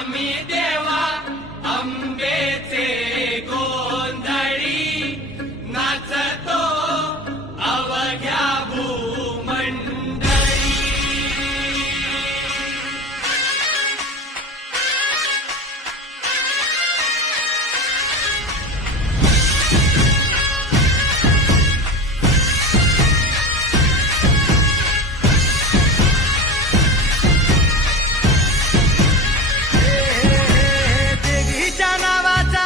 आम्ही देवा अंबेचे गोंधळी नाचतो अवघ्या भूमंडळी. देवीच्या नावाचा,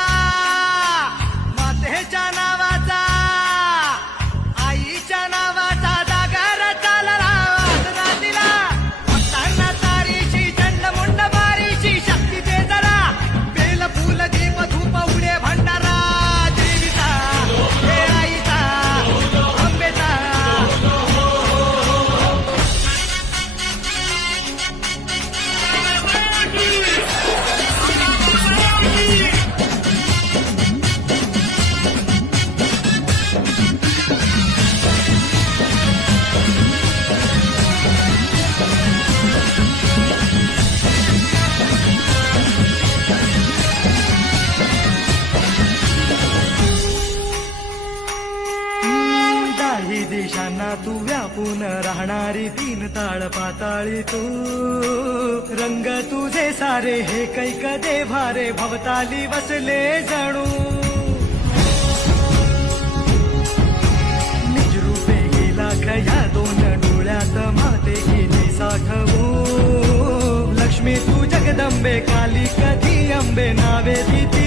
मातेच्या नावाचा, आईच्या नावाचा जागर चालला रातीला. भक्तांना तारीची चंडमुंड बारीची शक्तीचे जरा बेल फूल दीप धूप उडे भंडारा. देवीचा हे आईचा अंबेचा. दाही दिशांना तू व्यापून राहणारी तीन ताळ पाताळी तू. रंग तुझे सारे हे कैक दे भारे भवताली बसले जणू. निजरूपे गेला खया दोन डोळ्यात माते गेली साठवू. लक्ष्मी तू जगदंबे काली कधी अंबे नावे दिती.